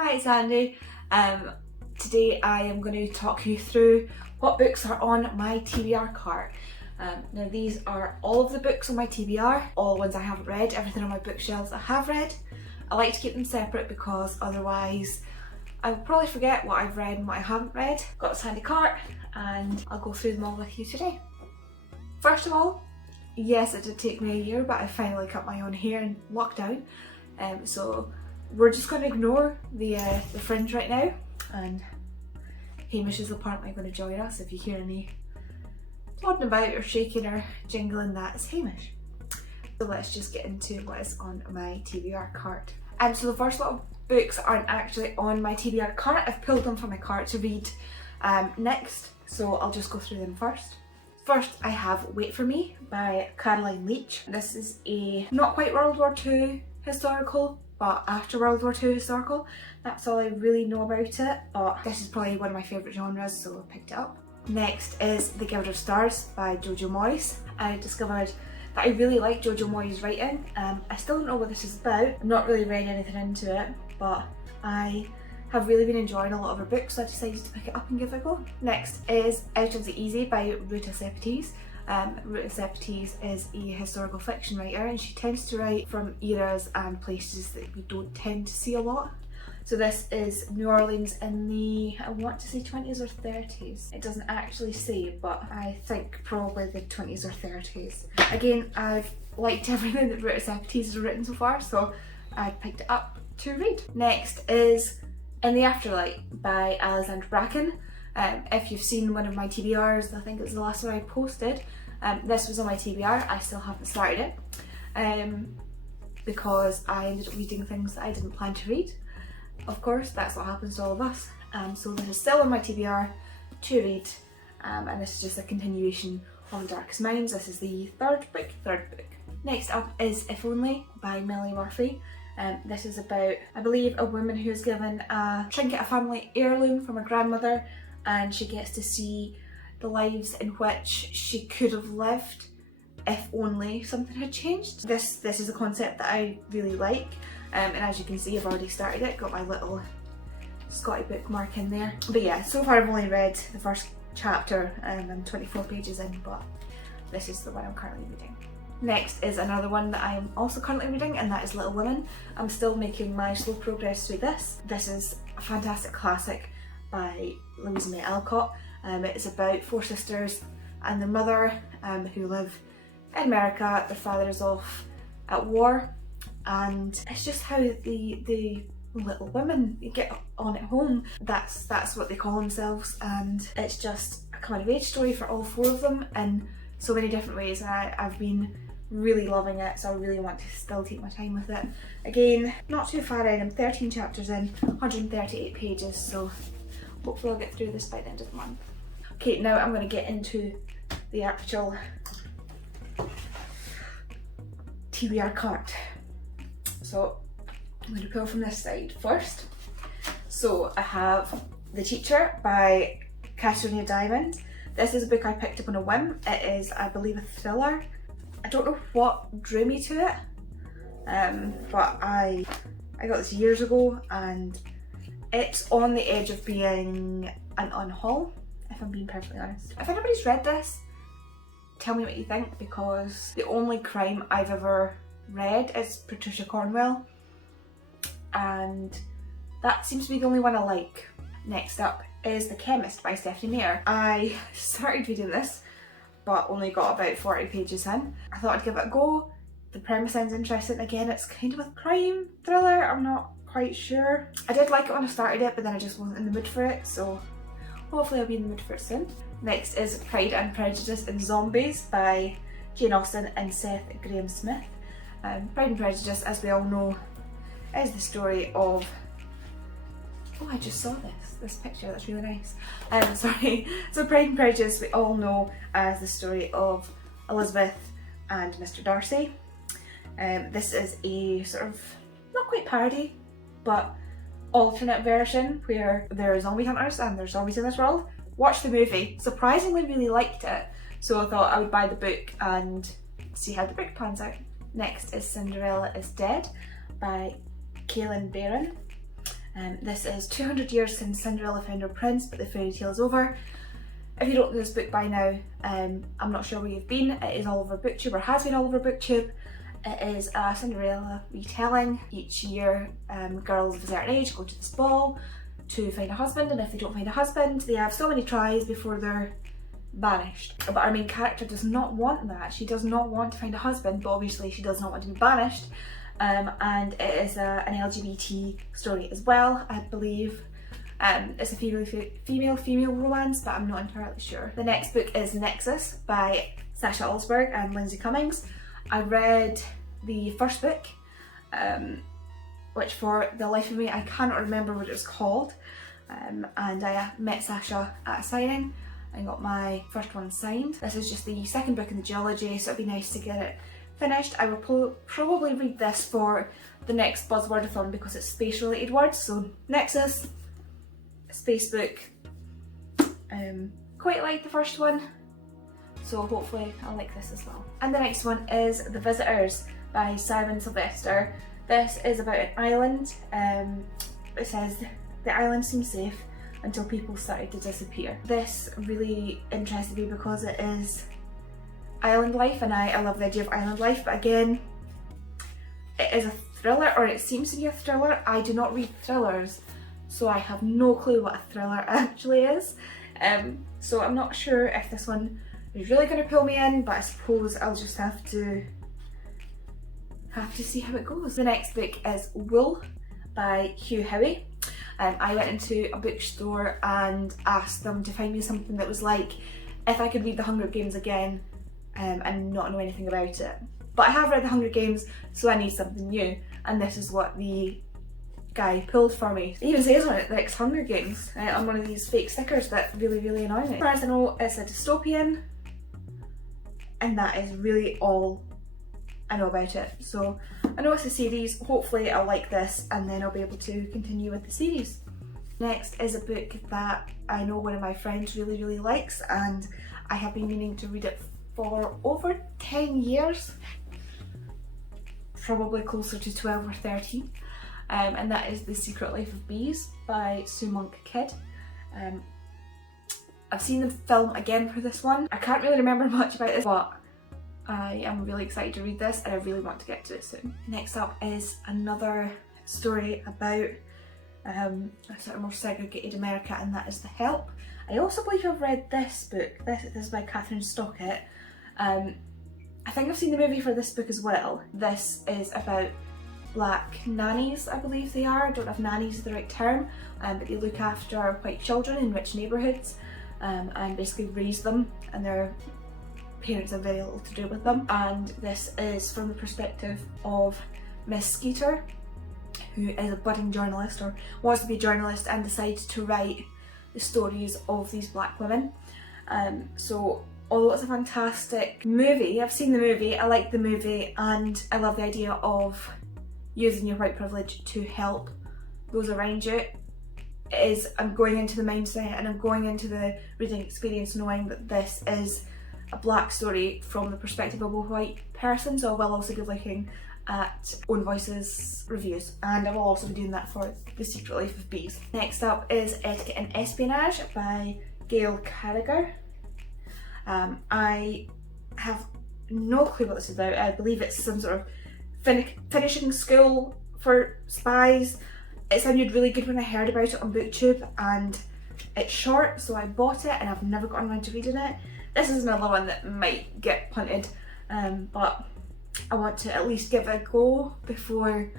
Hi, it's Andy. Today I am going to talk you through what books are on my TBR cart. Now these are all of the books on my TBR, all the ones I haven't read, everything on my bookshelves I have read. I like to keep them separate because otherwise I will probably forget what I've read and what I haven't read. Got this handy cart and I'll go through them all with you today. First of all, yes, it did take me a year, but I finally cut my own hair in lockdown. So we're just going to ignore the fringe right now, and Hamish is apparently going to join us. If you hear any plodding about or shaking or jingling, that's Hamish. So let's just get into what is on my TBR cart. So the first lot of books aren't actually on my TBR cart. I've pulled them from my cart to read next, so I'll just go through them first. First, I have Wait For Me by Caroline Leach. This is a not quite World War II historical, but after World War II historical. That's all I really know about it, but this is probably one of my favourite genres, so I picked it up. Next is The Guild of Stars by Jojo Moyes. I discovered that I really like Jojo Moyes' writing. I still don't know what this is about. I've not really read anything into it, but I have really been enjoying a lot of her books, so I decided to pick it up and give it a go. Next is Out of the Easy by Ruta Sepetys. Ruta Sepetys is a historical fiction writer, and she tends to write from eras and places that we don't tend to see a lot. So this is New Orleans in the, I want to say 20s or 30s. It doesn't actually say, but I think probably the 20s or 30s. Again, I've liked everything that Ruta Sepetys has written so far, so I picked it up to read. Next is In the Afterlight by Alexandra Bracken. If you've seen one of my TBRs, I think it's the last one I posted, this was on my TBR. I still haven't started it because I ended up reading things that I didn't plan to read. Of course, that's what happens to all of us. So this is still on my TBR to read, and this is just a continuation of The Darkest Minds. This is the third book. Next up is If Only by Melanie Murphy. This is about, I believe, a woman who is given a trinket, a family heirloom from her grandmother, and she gets to see the lives in which she could have lived if only something had changed. This is a concept that I really like, and as you can see, I've already started it, got my little Scotty bookmark in there. But yeah, so far I've only read the first chapter, and I'm 24 pages in, but this is the one I'm currently reading. Next is another one that I'm also currently reading, and that is Little Women. I'm still making my slow progress through this. This is a fantastic classic by Louisa May Alcott. It's about four sisters and their mother who live in America. Their father is off at war, and it's just how the little women get on at home. That's what they call themselves, and it's just a coming of age story for all four of them in so many different ways. And I've been really loving it, so I really want to still take my time with it. Again, not too far in, I'm 13 chapters in, 138 pages, so hopefully I'll get through this by the end of the month. Okay, now I'm going to get into the actual TBR cart. So I'm going to pull from this side first. So I have The Teacher by Catriona Diamond. This is a book I picked up on a whim. It is, I believe, a thriller. I don't know what drew me to it, but I got this years ago, and it's on the edge of being an unhaul, if I'm being perfectly honest. If anybody's read this, tell me what you think, because the only crime I've ever read is Patricia Cornwell, and that seems to be the only one I like. Next up is The Chemist by Stephanie Meyer. I started reading this, but only got about 40 pages in. I thought I'd give it a go. The premise sounds interesting. Again, it's kind of a crime thriller, I'm not quite sure. I did like it when I started it, but then I just wasn't in the mood for it, so hopefully I'll be in the mood for it soon. Next is Pride and Prejudice and Zombies by Jane Austen and Seth Grahame-Smith. Pride and Prejudice, as we all know, is the story of... Oh, I just saw this picture, that's really nice. Sorry. So Pride and Prejudice, we all know as the story of Elizabeth and Mr. Darcy. This is a sort of, not quite parody, but alternate version where there are zombie hunters and there's zombies in this world. Watched the movie, surprisingly really liked it, so I thought I would buy the book and see how the book pans out. Next is Cinderella is Dead by Kaylin Barron. This is 200 years since Cinderella found her prince, but the fairy tale is over. If you don't know this book by now, I'm not sure where you've been. It is all over BookTube, or has been all over BookTube. It is a Cinderella retelling. Each year, girls of a certain age go to this ball to find a husband, and if they don't find a husband, they have so many tries before they're banished. But our main character does not want that. She does not want to find a husband, but obviously she does not want to be banished. And it is an LGBT story as well, I believe. It's a female romance, but I'm not entirely sure. The next book is Nexus by Sasha Alsberg and Lindsay Cummings. I read the first book, which for the life of me I cannot remember what it was called, and I met Sasha at a signing and got my first one signed. This is just the second book in the duology, so it'd be nice to get it finished. I will probably read this for the next Buzzwordathon because it's space related words, so Nexus, space book. Quite like the first one, so hopefully I'll like this as well. And the next one is The Visitors by Simon Sylvester. This is about an island. It says the island seemed safe until people started to disappear. This really interested me because it is island life, and I love the idea of island life, but again, it is a thriller, or it seems to be a thriller. I do not read thrillers, so I have no clue what a thriller actually is. So I'm not sure if this one is really going to pull me in, but I suppose I'll just have to see how it goes. The next book is Wool by Hugh Howey. I went into a bookstore and asked them to find me something that was like if I could read The Hunger Games again and not know anything about it. But I have read The Hunger Games, so I need something new, and this is what the guy pulled for me. It even says on it that it's Hunger Games on one of these fake stickers that really annoy me. As far as I know, it's a dystopian, and that is really all I know about it. So I know it's a series, hopefully I'll like this and then I'll be able to continue with the series. Next is a book that I know one of my friends really likes, and I have been meaning to read it for over 10 years, probably closer to 12 or 13, and that is The Secret Life of Bees by Sue Monk Kidd. I've seen the film again for this one. I can't really remember much about this, but I am really excited to read this and I really want to get to it soon. Next up is another story about a sort of more segregated America, and that is The Help. I also believe I've read this book. This is by Catherine Stockett. I think I've seen the movie for this book as well. This is about black nannies, I believe they are. I don't know if nannies is the right term, but they look after white children in rich neighbourhoods and basically raise them, and their parents have very little to do with them. And this is from the perspective of Miss Skeeter, who is a budding journalist, or wants to be a journalist, and decides to write the stories of these black women. So although it's a fantastic movie, I've seen the movie, I like the movie, and I love the idea of using your white privilege to help those around you. I'm going into the mindset and I'm going into the reading experience knowing that this is a black story from the perspective of a white person, so I will also be looking at Own Voices reviews, and I will also be doing that for The Secret Life of Bees. Next up is Etiquette and Espionage by Gail Carriger. I have no clue what this is about. I believe it's some sort of finishing school for spies. It sounded really good when I heard about it on BookTube, and it's short, so I bought it and I've never gotten around to reading it. This is another one that might get punted, but I want to at least give it a go before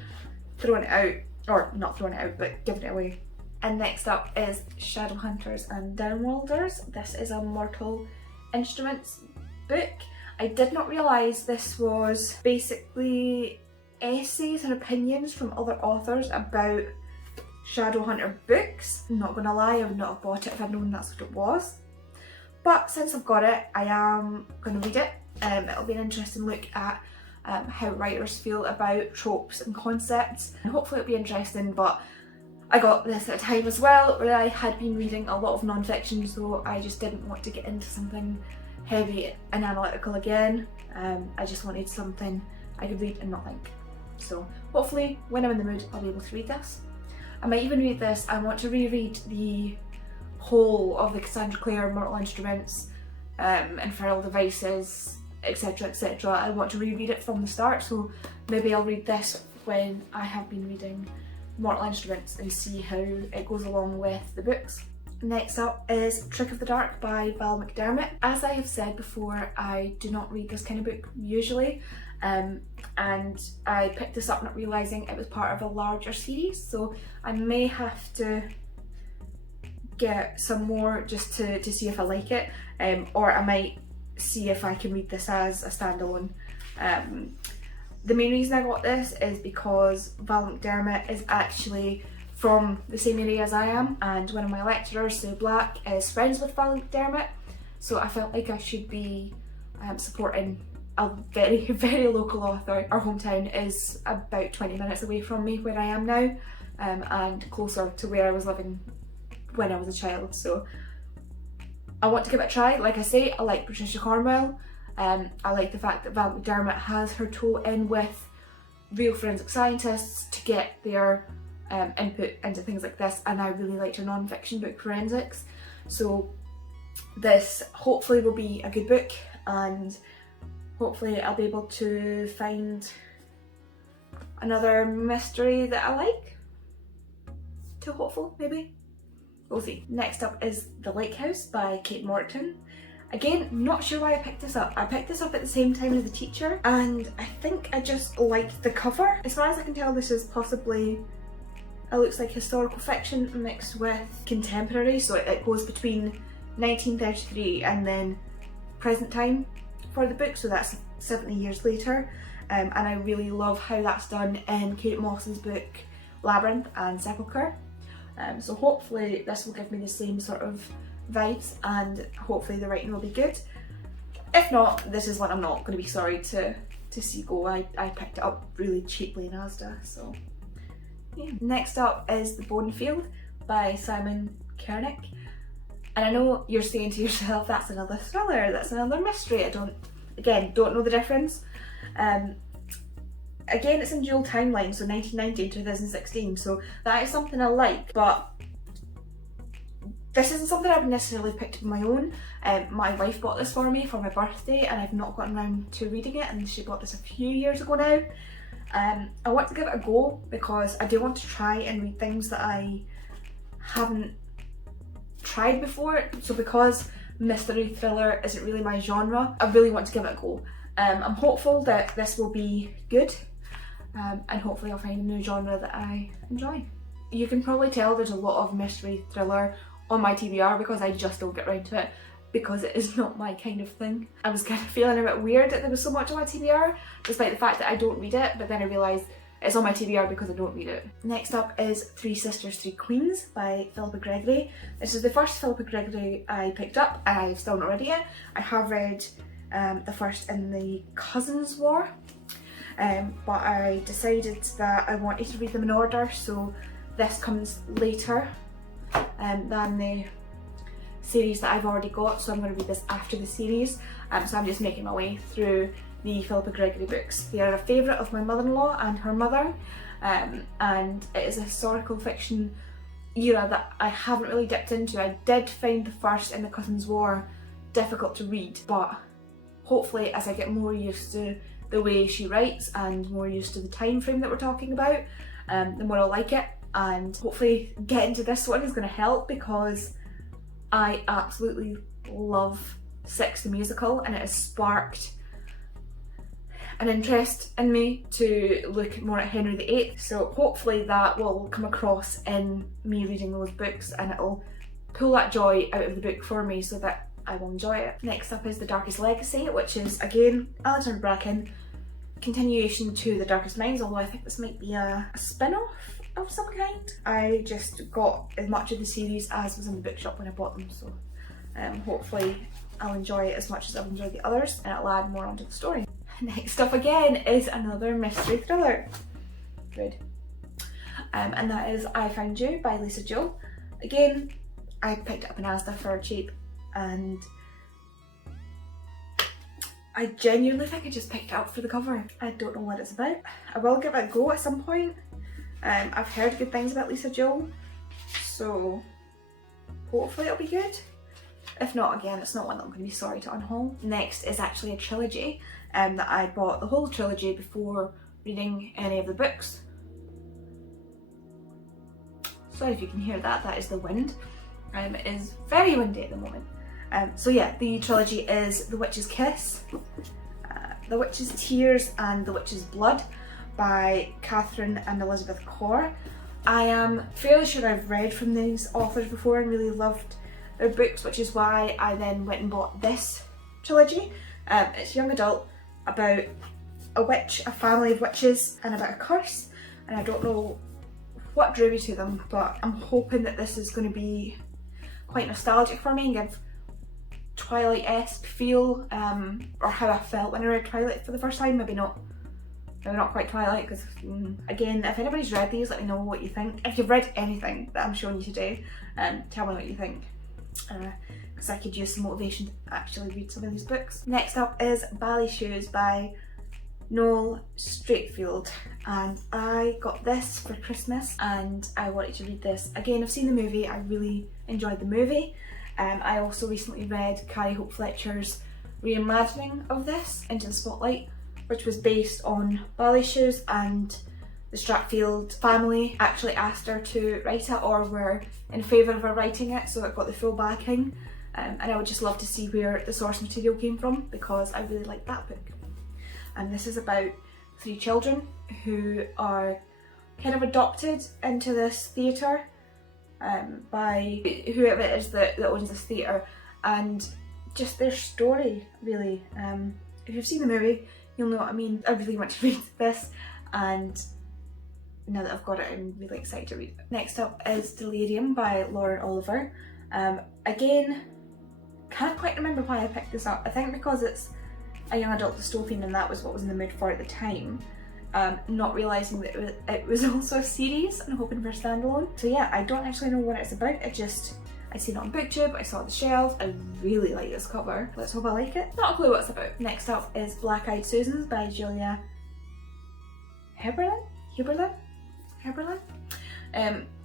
throwing it out, or not throwing it out, but giving it away. And next up is Shadowhunters Downwilders. This is a Mortal Instruments book. I did not realise this was basically essays and opinions from other authors about Shadowhunter books. I'm not gonna lie, I would not have bought it if I'd known that's what it was. But since I've got it, I am gonna read it. It'll be an interesting look at how writers feel about tropes and concepts, and hopefully it'll be interesting. But I got this at a time as well where I had been reading a lot of non-fiction, so I just didn't want to get into something heavy and analytical again. I just wanted something I could read and not think. So hopefully when I'm in the mood I'll be able to read this. I might even read this. I want to reread the whole of the Cassandra Clare Mortal Instruments, Infernal Devices, etc, etc. I want to reread it from the start, so maybe I'll read this when I have been reading Mortal Instruments and see how it goes along with the books. Next up is Trick of the Dark by Val McDermott. As I have said before, I do not read this kind of book usually, and I picked this up not realising it was part of a larger series, so I may have to get some more just to see if I like it, or I might see if I can read this as a standalone. The main reason I got this is because Val McDermott is actually from the same area as I am, and one of my lecturers, Sue Black, is friends with Val McDermott, so I felt like I should be supporting a very, very local author. Our hometown is about 20 minutes away from me where I am now, and closer to where I was living when I was a child, so I want to give it a try. Like I say, I like Patricia Cornwell. I like the fact that Val McDermott has her toe in with real forensic scientists to get their input into things like this, and I really liked her non-fiction book Forensics, so this hopefully will be a good book, and hopefully I'll be able to find another mystery that I like. Too hopeful, maybe? We'll see. Next up is The Lake House by Kate Morton. Again, not sure why I picked this up. I picked this up at the same time as The Teacher, and I think I just liked the cover. As far as I can tell, this is possibly, it looks like historical fiction mixed with contemporary, so it goes between 1933 and then present time for the book, so that's 70 years later, and I really love how that's done in Kate Moss's book Labyrinth and Sepulchre. So hopefully this will give me the same sort of vibes, and hopefully the writing will be good. If not, this is one I'm not going to be sorry to see go. I picked it up really cheaply in Asda, so yeah. Next up is The Bonefield by Simon Kernick. And I know you're saying to yourself, that's another thriller, that's another mystery. I don't know the difference. Again, it's in dual timeline, so 1990 and 2016, so that is something I like, but this isn't something I've necessarily picked up on my own. My wife bought this for me for my birthday, and I've not gotten around to reading it, and she bought this a few years ago now. I want to give it a go because I do want to try and read things that I haven't tried before, so because mystery thriller isn't really my genre, I really want to give it a go. I'm hopeful that this will be good, and hopefully I'll find a new genre that I enjoy. You can probably tell there's a lot of mystery thriller on my TBR because I just don't get around to it, because it is not my kind of thing. I was kind of feeling a bit weird that there was so much on my TBR, despite the fact that I don't read it, but then I realised it's on my TBR because I don't read it. Next up is Three Sisters, Three Queens by Philippa Gregory. This is the first Philippa Gregory I picked up, and I've still not read it yet. I have read the first in the Cousins War, but I decided that I wanted to read them in order, so this comes later than the series that I've already got, so I'm going to read this after the series. So I'm just making my way through the Philippa Gregory books. They are a favourite of my mother-in-law and her mother, and it is a historical fiction era that I haven't really dipped into. I did find the first in the Cousins War difficult to read, but hopefully as I get more used to the way she writes and more used to the time frame that we're talking about, the more I'll like it, and hopefully getting to this one is going to help because I absolutely love Six the musical, and it has sparked an interest in me to look more at Henry VIII, so hopefully that will come across in me reading those books and it'll pull that joy out of the book for me so that I will enjoy it. Next up is TheDarkest Legacy, which is again Alexander Bracken, continuation to The Darkest Minds, although I think this might be a spin-off of some kind. I just got as much of the series as was in the bookshop when I bought them, so hopefully I'll enjoy it as much as I've enjoyed the others and it'll add more onto the story. Next up again is another mystery thriller. Good. And that is I Found You by Lisa Joe. Again, I picked it up in Asda for cheap, and I genuinely think I just picked it up for the cover. I don't know what it's about. I will give it a go at some point, I've heard good things about Lisa Joel, so hopefully it'll be good. If not, again, it's not one that I'm going to be sorry to unhaul. Next is actually a trilogy that I bought the whole trilogy before reading any of the books. Sorry if you can hear that, that is the wind. It is very windy at the moment. So yeah, the trilogy is The Witch's Kiss, The Witch's Tears and The Witch's Blood by Catherine and Elizabeth Corr. I am fairly sure I've read from these authors before and really loved their books, which is why I then went and bought this trilogy. It's young adult, about a witch, a family of witches, and about a curse, and I don't know what drew me to them, but I'm hoping that this is going to be quite nostalgic for me and give Twilight-esque feel, or how I felt when I read Twilight for the first time. Maybe not quite Twilight, because again, if anybody's read these, let me know what you think. If you've read anything that I'm showing you today, tell me what you think, because I could use some motivation to actually read some of these books. Next up is Bali Shoes by Noel Straightfield, and I got this for Christmas and I wanted to read this. Again, I've seen the movie, I really enjoyed the movie. I also recently read Carrie Hope Fletcher's reimagining of this, Into the Spotlight, which was based on Bali Shoes, and the Stratfield family actually asked her to write it or were in favour of her writing it, so it got the full backing. And I would just love to see where the source material came from, because I really liked that book. And this is about 3 children who are kind of adopted into this theatre by whoever it is that owns this theatre, and just their story, really. If you've seen the movie, you'll know what I mean. I really want to read this, and now that I've got it, I'm really excited to read it. Next up is Delirium by Lauren Oliver. Again, can't quite remember why I picked this up. I think because it's a young adult dystopian and that was what I was in the mood for at the time. Not realising that it was also a series and hoping for a standalone. So yeah, I don't actually know what it's about. I seen it on BookTube, I saw the shelf, I really like this cover. Let's hope I like it. Not a clue what it's about. Next up is Black Eyed Susans by Julia Heberlin?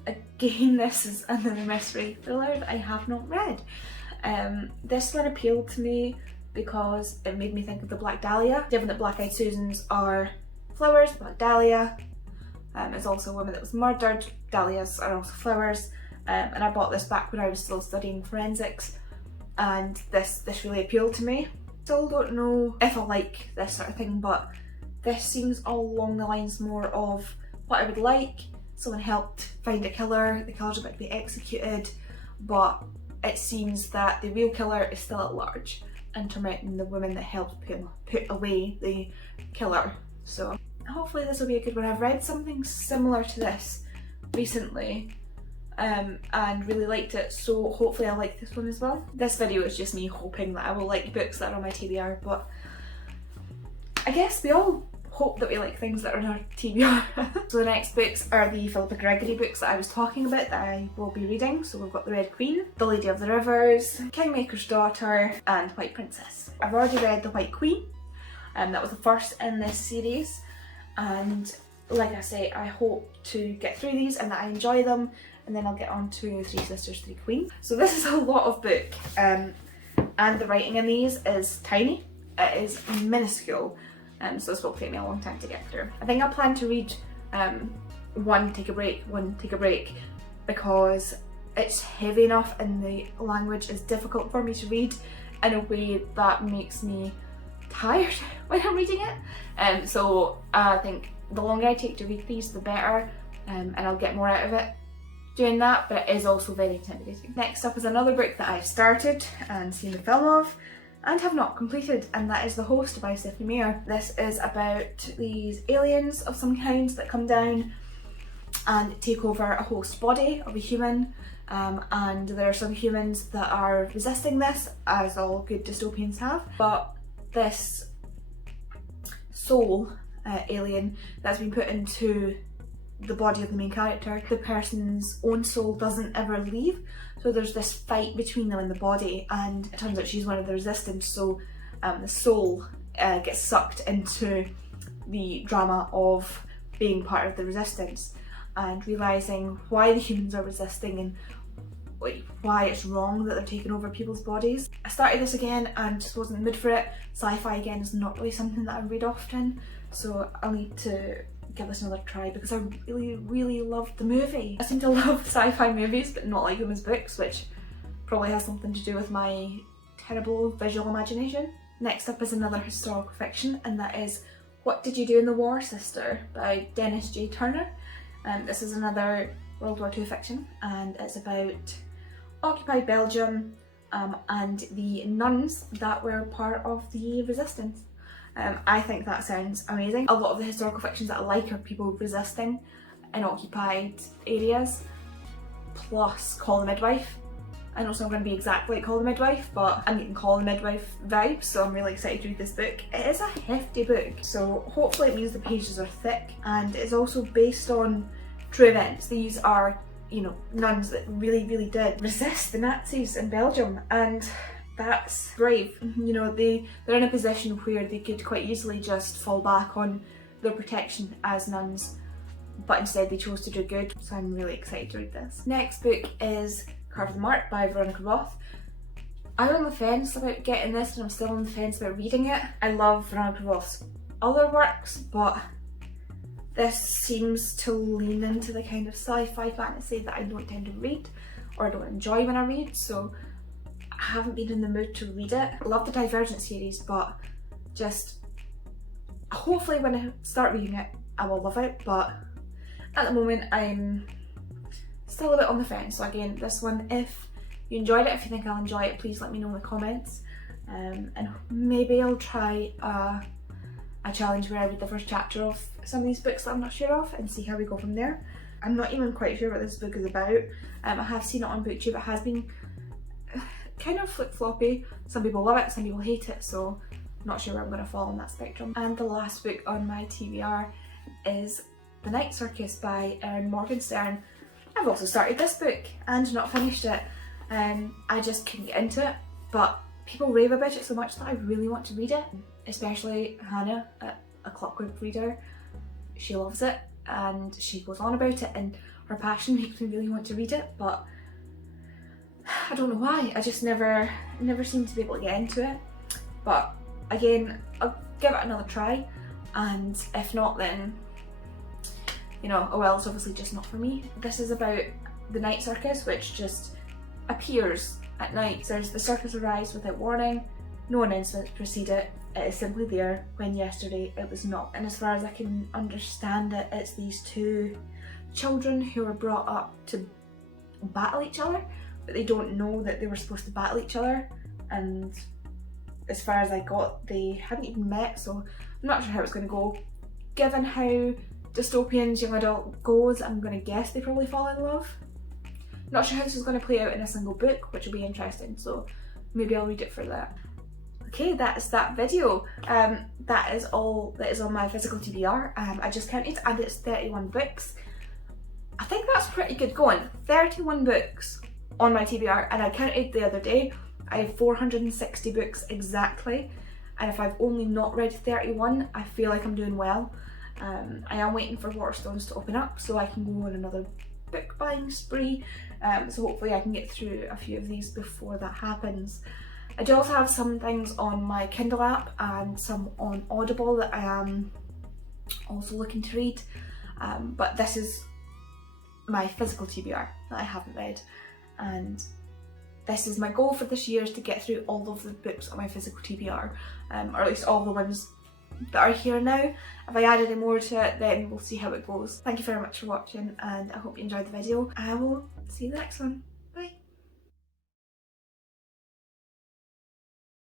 Again, this is another mystery thriller that I have not read. This one appealed to me because it made me think of the Black Dahlia. Given that Black Eyed Susans are flowers, Black Dahlia is also a woman that was murdered. Dahlias are also flowers. And I bought this back when I was still studying forensics, and this really appealed to me. Still don't know if I like this sort of thing, but this seems along the lines more of what I would like. Someone helped find a killer, the killer's about to be executed, but it seems that the real killer is still at large and tormenting the woman that helped put away the killer. So hopefully this will be a good one. I've read something similar to this recently, and really liked it, so hopefully I'll like this one as well. This video is just me hoping that I will like books that are on my TBR, but I guess we all hope that we like things that are on our TBR. So the next books are the Philippa Gregory books that I was talking about that I will be reading. So we've got The Red Queen, The Lady of the Rivers, Kingmaker's Daughter and White Princess. I've already read The White Queen, that was the first in this series, and like I say, I hope to get through these and that I enjoy them, and then I'll get on to Three Sisters, Three Queens. So this is a lot of book, and the writing in these is tiny. It is minuscule, so this will take me a long time to get through. I think I plan to read one, take a break, because it's heavy enough and the language is difficult for me to read in a way that makes me tired when I'm reading it. So I think the longer I take to read these, the better, and I'll get more out of it doing that, but it is also very intimidating. Next up is another book that I've started and seen the film of and have not completed, and that is The Host by Stephanie Meyer. This is about these aliens of some kind that come down and take over a host body of a human, and there are some humans that are resisting this, as all good dystopians have, but this soul alien that's been put into the body of the main character, the person's own soul doesn't ever leave, so there's this fight between them in the body, and it turns out she's one of the resistance, so the soul gets sucked into the drama of being part of the resistance, and realising why the humans are resisting and why it's wrong that they're taking over people's bodies. I started this again and just wasn't in the mood for it. Sci-fi again is not really something that I read often, so I'll need to give this another try because I really loved the movie. I seem to love sci-fi movies but not like them as books, which probably has something to do with my terrible visual imagination. Next up is another historical fiction, and that is What Did You Do in the War, Sister by Dennis J. Turner. This is another World War II fiction, and it's about occupied Belgium and the nuns that were part of the resistance. I think that sounds amazing. A lot of the historical fictions that I like are people resisting in occupied areas, plus Call the Midwife. I know it's not going to be exactly like Call the Midwife, but I'm getting Call the Midwife vibes, so I'm really excited to read this book. It is a hefty book, so hopefully it means the pages are thick, and it's also based on true events. These are, you know, nuns that really did resist the Nazis in Belgium, and that's brave. You know, they're in a position where they could quite easily just fall back on their protection as nuns, but instead they chose to do good, so I'm really excited to read this. Next book is Carve the Mark by Veronica Roth. I'm on the fence about getting this, and I'm still on the fence about reading it. I love Veronica Roth's other works, but this seems to lean into the kind of sci-fi fantasy that I don't tend to read or don't enjoy when I read, so I haven't been in the mood to read it. I love the Divergent series, but just hopefully when I start reading it I will love it, but at the moment I'm still a bit on the fence. So again, this one, if you enjoyed it, if you think I'll enjoy it, please let me know in the comments, and maybe I'll try a challenge where I read the first chapter of some of these books that I'm not sure of and see how we go from there. I'm not even quite sure what this book is about. I have seen it on BookTube. It has been kind of flip-floppy. Some people love it, some people hate it, so I'm not sure where I'm going to fall on that spectrum. And the last book on my TBR is The Night Circus by Erin Morgenstern. I've also started this book and not finished it. I just couldn't get into it, but people rave about it so much that I really want to read it. Especially Hannah, a Clockwork Reader. She loves it and she goes on about it, and her passion makes me really want to read it, but I don't know why. I just never seem to be able to get into it. But again, I'll give it another try, and if not, then you know, oh well, it's obviously just not for me. This is about the Night Circus, which just appears at night. So the circus arrives without warning, no announcements precede it. It is simply there when yesterday it was not. And as far as I can understand it, it's these two children who are brought up to battle each other, but they don't know that they were supposed to battle each other. And as far as I got, they hadn't even met, so I'm not sure how it's going to go. Given how dystopian young adult goes, I'm going to guess they probably fall in love. Not sure how this is going to play out in a single book, which will be interesting, so maybe I'll read it for that. Okay, that is that video. That is all that is on my physical TBR. I just counted and it's 31 books. I think that's pretty good going. 31 books on my TBR, and I counted the other day. I have 460 books exactly, and if I've only not read 31, I feel like I'm doing well. I am waiting for Waterstones to open up so I can go on another book buying spree, so hopefully I can get through a few of these before that happens. I do also have some things on my Kindle app and some on Audible that I am also looking to read, but this is my physical TBR that I haven't read, and this is my goal for this year, is to get through all of the books on my physical TBR, or at least all the ones that are here now. If I add any more to it, then we'll see how it goes. Thank you very much for watching, and I hope you enjoyed the video. I will see you in the next one.